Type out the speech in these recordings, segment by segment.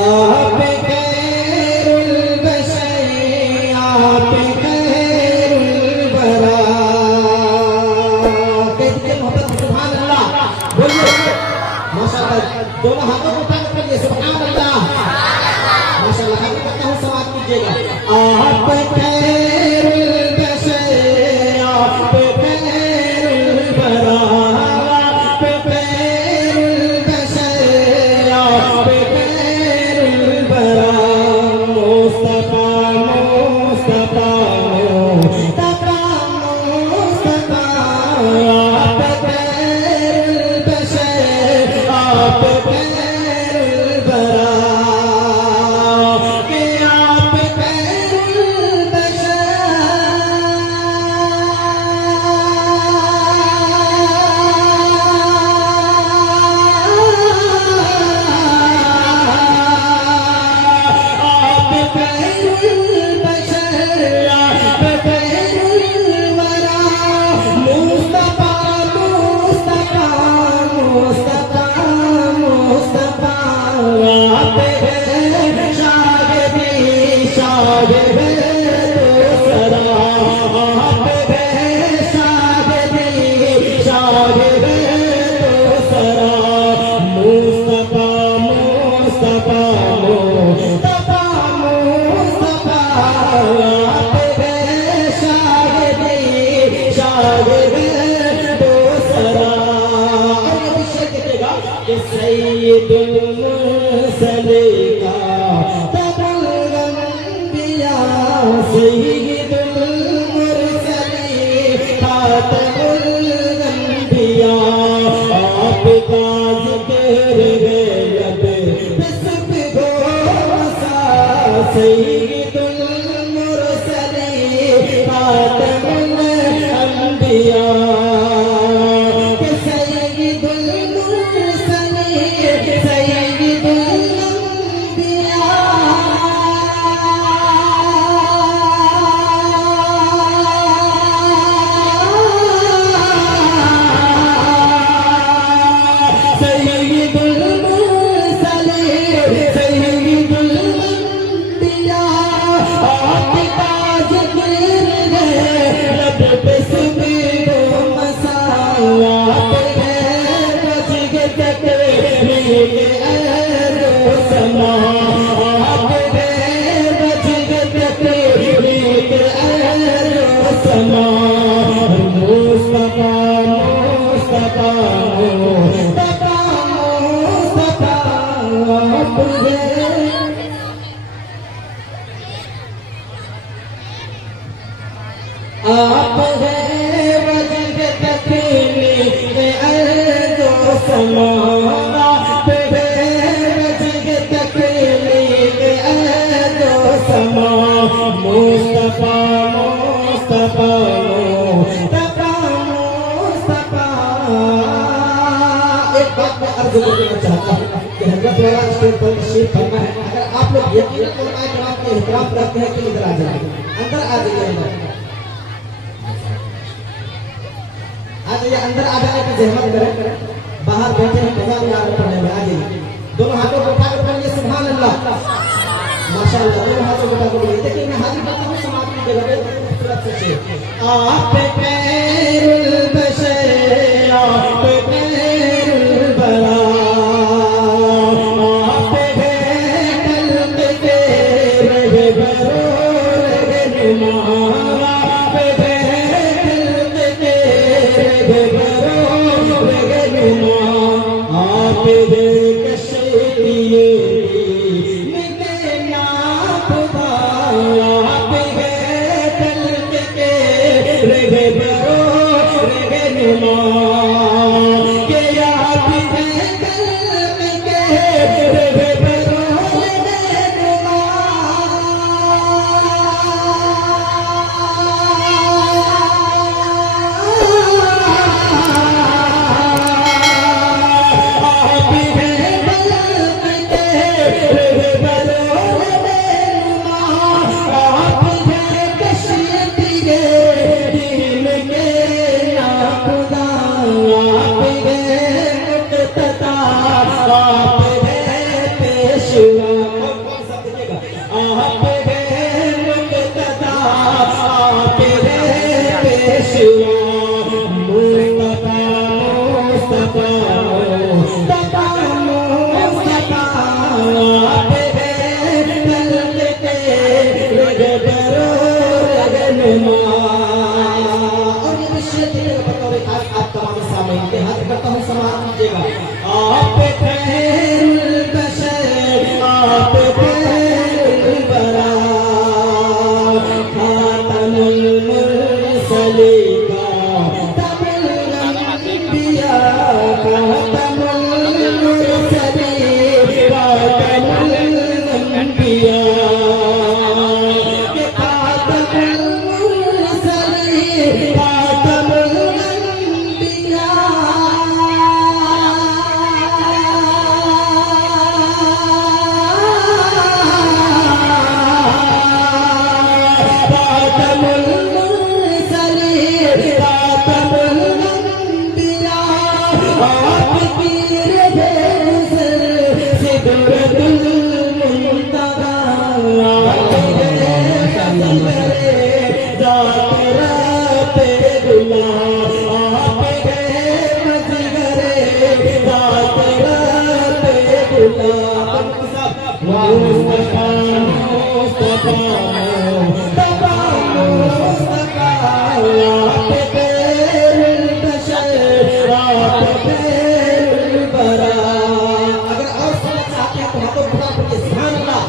आप खैरुल बशर, आप खैरुल वरा। कहते मोहब्बत सुभान अल्लाह बोलिए माशाअल्लाह। दोनों हाथों को उठा कर करिए सुभान अल्लाह माशाअल्लाह। आगे करता हूँ समाप्त कीजिएगा। आप खैरुल बशर, आप खैरुल वरा, आप खैरुल बशर, आप खैरुल वरा। मुस्तफा मुस्तफा मुस्तफा मुस्तफा, आप खैरुल बशर, आप खैरुल वरा। कि आप खैरुल सैयदुल मुरसलीन तबल अंबिया, सैयदुल मुरसलीन खातमुल अंबिया। आपका जिक्र है लब पे सब गो मसा, सैयदुल मुरसलीन खातमुल अंबिया। आप है वजह तकलीफ अर्ज़ो समा, आप है वजह तकलीफ अर्ज़ो समा। मुस्तफा मुस्तफा मुस्तफा मुस्तफा। एक बात मैं अर्ज़ करना चाहता हूँ कि हज़रत वाला स्टेज पर तशरीफ फरमा है। अगर आप लोग यकीनन उलमाए किराम का एहतराम करते हैं तो इधर आ जाइए, अंदर आ जाइए। आज ये अंदर आ जाने की जहमत करें, बाहर बैठे हैं कज़ा में आगे पढ़ने में। आ जाइए, दोनों हाथों को उठा कर पढ़िए सुभान अल्लाह माशाअल्लाह। दोनों हाथों को उठा कर पढ़िए। देखिए मैं हाजिर करता हूँ समाप्त की जगह पे खूबसूरत से। आप खैरुल बशर, आप खैरुल वरा, आप है कल्ब के रहबरो रहनुमा। मुस्तफा मुस्तफा मुस्तफा मुस्तफा आप खैरुल बशर आप खैरुल बरा। अगर और सुनना चाहते हैं तो हाथों उठा पड़िए सुभान अल्लाह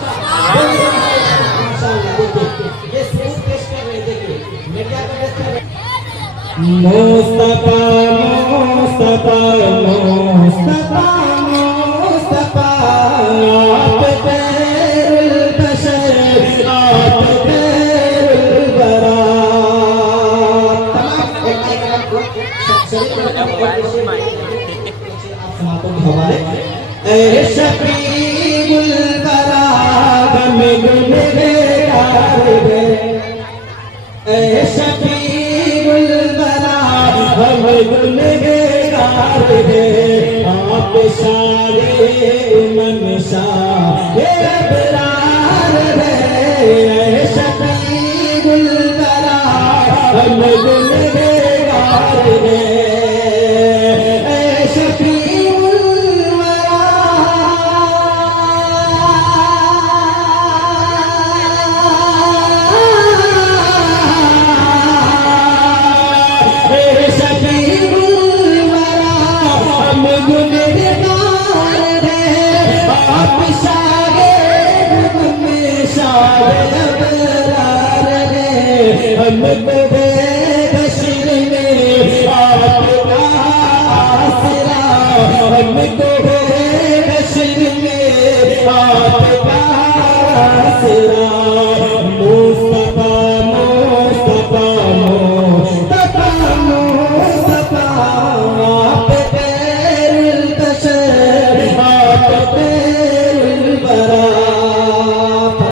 माशाअल्लाह। देखिए ये सूरत पेश कर रहे हैं, देखिए मीडिया को पेश कर रहे हैं। मुस्तफा मुस्तफा मुस्तफा मुस्तफा आप खैरुल बशर आप खैरुल बरा। तमाम एक को शरीफ समातों के हवाले ए शफीउल बरा गम गुनहगार है ए शफीउल बरा हम गुनहगार है आप सारे मनशा अबरार है ए शफीउल बरा हम गुनहगार है ए शफीउल हम बशर में आपका आसरा हमको बशर में आपका आसरा